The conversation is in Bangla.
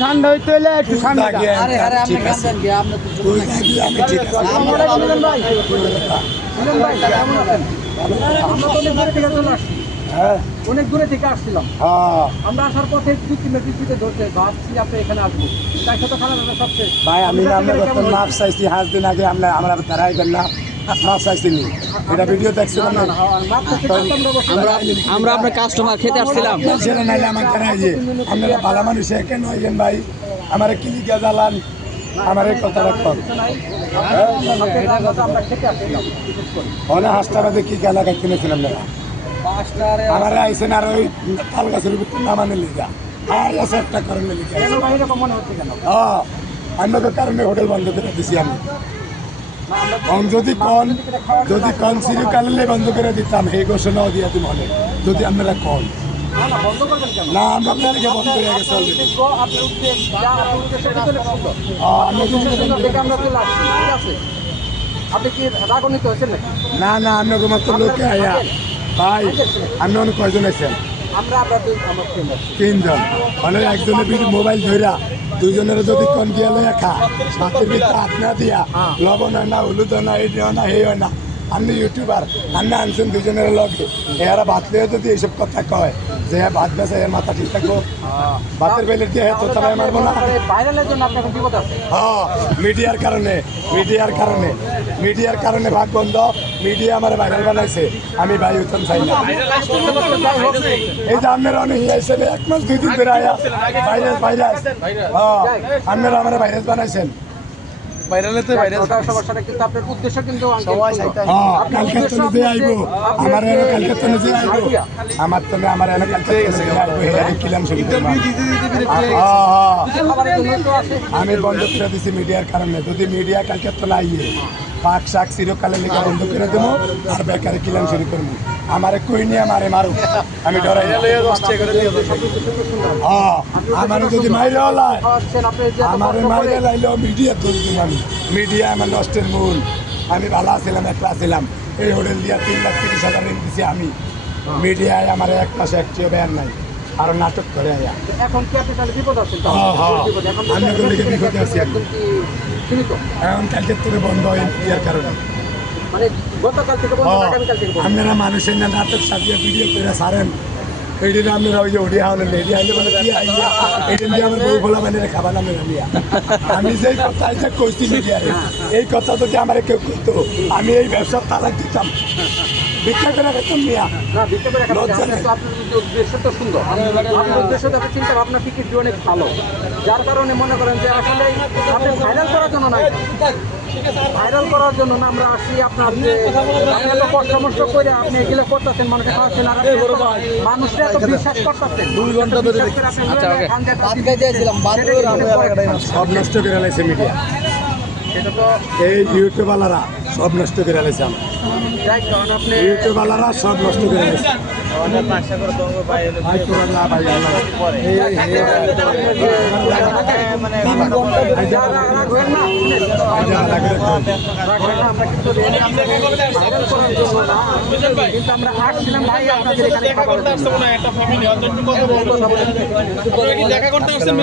ঠান্ডা হইতে হলে একটু ঠান্ডা অনেক দূরে থেকে আসছিলাম আমরা আসার পথে পিছিয়ে ধরছে ভাবছি আপনি এখানে আসব তাই সাথে খারাপ সবচেয়ে ভাই আমি মাপ চাইছি হাঁস দিন আগে আমরা আমরা দাঁড়াই দেন না। এটা ভিডিও দেখছিলাম না। আমরা আমরা আপনার কাস্টমার খেতে আসছিলাম। সেটা নাইলে আমার দাঁড়াই যে আপনারা ভালো মানুষ কেন হইয়েন ভাই? আমার কিলিকা জ্বালান? আমার এই কথা রাখতাম আমরা করে অনেক হাঁসটা বাদে কি খাই কিনেছিলাম না পাঁচটারে আমার আইসেন আর ওই তাল গাছের উপর নামানে লিগা। আর আছে একটা কারণে কেন কেন হ্যাঁ অন্য কারণে হোটেল বন্ধ করে দিছি আমি। যদি কন যদি কন চিরকালে বন্ধ করে দিতাম এই ঘোষণাও দিয়ে দিম অনেক যদি আমরা কন না আমরা আপনাদেরকে বন্ধ করে গেছে না না আপনাকে মাত্র লোকে আয়া ভাই অনেক কয়জন আছেন আছি তিনজন মানে একজনের মোবাইল ধইরা দুইজনের যদি কন ভিতরে হাত না দিয়া লবণ হয় না হলুদ হয় না এই হয় না এই হয় না। আপনি ইউটিউবার আপনি আনছেন দুজনের লগে। এরা ভাত লইয়া যদি এইসব কথা কয় যে ভাত বেসে এর মাথা ঠিক থাকব। ভাতের বেলে দিয়ে তো তারাই মারবো না। ভাইরালের জন্য আপনার এখন বিপদ আছে? হ্যাঁ মিডিয়ার কারণে মিডিয়ার কারণে। মিডিয়ার কারণে ভাগ বন্ধ মিডিয়া আমার ভাইরাল বানাইছে। আমি ভাই উত্তম চাই না। এই যে আপনারা অনেক হিসেবে এক মাস দুই দিন ধরে আয়া। ভাইরাস ভাইরাস হ্যাঁ আপনারা আমার ভাইরাস বানাইছেন। ওটা সবার সাথে কিন্তু আপনার উদ্দেশ্য কিন্তু হ্যাঁ কালকে তো নিজে আইবো। আমার এনে কালকে তো নিজে আইবো। আমার তো আমার এনে কালকে তো আইবো। হেয়ারে কিলাম শুরু করব হ্যাঁ তো আমি বন্ধ করে দিছি মিডিয়ার কারণে। যদি মিডিয়া কালকে তো নাই পাক শাক চিরকালে লিখে বন্ধ করে দেবো আর বেকারে কিলাম শুরু করব। আমারে কই নিয়ে মারে মারু আমি ডরাই। হ্যাঁ আমারে যদি মাইরে হলায় খাওয়াচ্ছেন আপনি যে এত আমার করে মাইরে লাইলেও মিডিয়া দিব আমি। মিডিয়া আমার নষ্টের মূল। আমি ভালো আছিলাম একলা ছিলাম এই হোটেল দিয়া তিন লাখ তিরিশ হাজার ঋণ দিছি আমি। মিডিয়ায় আমার এক মাসে একটিও বেয়ার নাই। আর নাটক করে আয়া। এখন কি আপনি তাহলে বিপদ আছেন হ্যাঁ, হ্যাঁ। আমি তো বিপদে আছি এখন। কি সীমিত এখন কালকে থেকে বন্ধ হয় কারণে। মানে গতকাল থেকে বন্ধ হ্যাঁ, আগামীকাল থেকে আপনারা মানুষের না নাটক সাজিয়ে ভিডিও করে সারেন এইদিন আপনারা ওই যে ওডিয়া হলেন লেডি আইলে বলে কি আইয়া এইদিন দিয়ে আমার বউ বলা মানে খাবার নামে নামিয়া আমি যেই কথা এটা কইছি মিডিয়ারে এই কথা যদি আমার কেউ কইতো আমি এই ব্যবসার তালাক দিতাম। ভিক্ষা করে খেতাম মিয়া। না পারে এখন আপনার যে উদ্দেশ্য তো সুন্দর। আপনার উদ্দেশ্য তো চিন্তা ভাবনা টিকিট অনেক ভালো। যার কারণে মনে করেন যে আসলে আপনি করার জন্য না ভাইরাল করার জন্য না আমরা আসি আপনার যে আপনি এত মষ্ট করে আপনি এগুলো করতেছেন মানুষের খাওয়াচ্ছেন আর আপনি এত বিশ্বাস করতেছেন। দুই ঘণ্টা ধরে আচ্ছা সব নষ্ট করে লাইছে মিডিয়া এটা তো এই ইউটিউবালারা সব নষ্ট করে লাইছে আমার। আপনি সব নষ্ট করে লাইছে ভাই আল্লাহ। এই এই যারা রাখবেন না আইডিয়া লাগে রাখতে। রাখবেন না আমরা কিন্তু ভাইরাল করার জন্য না কিন্তু আমরা আসছিলাম ভাই আপনাদের এখানে খাবার একটা ফ্যামিলি অত একটু কথা বলব। দেখা করতে আসছেন